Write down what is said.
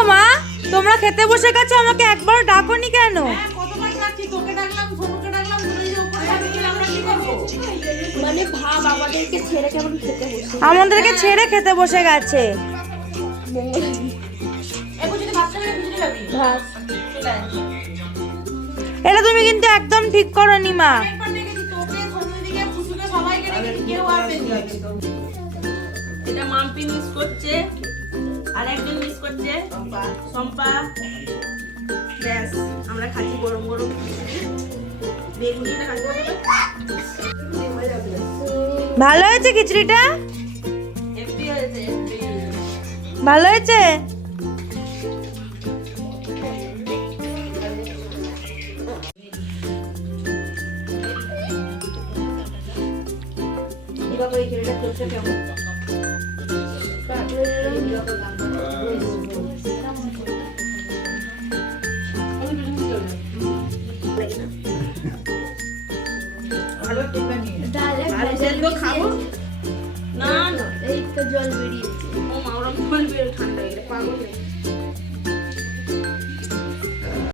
গো মা, তোমরা খেতে বসে গেছো, আমাকে একবার ডাকোনি কেন? কতবার ডাকছি, তোকে ডাকলাম, সোনুকে ডাকলাম, বলে যে উপরে যাবে কি আমরা কি করবো? মানে ভাব আমাদেরকে ছেড়ে কেমন খেতে বসে। আমাদেরকে ছেড়ে খেতে বসে গেছে। এগো যদি ভাত খাবি না ভিজে যাবি। ভাত চলে আয়। এটা তুমি কিন্তু একদম ঠিক করনি মা। একবার দেখেছি তোকে, সোনুদিকে, ফুসুকে সবাইকে দেখেছি, কেউ আর বেঁচে যাবে। এটা মাম্পি মিস করছে, আর একজন মিস করছে শম্পা। ব্যাস আমরা খাচ্ছি গরম গরম খিচুড়ি। বেগুনিটা খাচ্ছি ভালো হয়েছে খিচুড়িটা? এমপি হয়েছে, এমপি। ভালো হয়েছে? বাবা এই ছেলেটা করছে কেমন? খাবো না না, এই তো জল বেরিয়েছে। ও মা ওরকম জল বেরো, ঠান্ডা গেলে পাগল হয়ে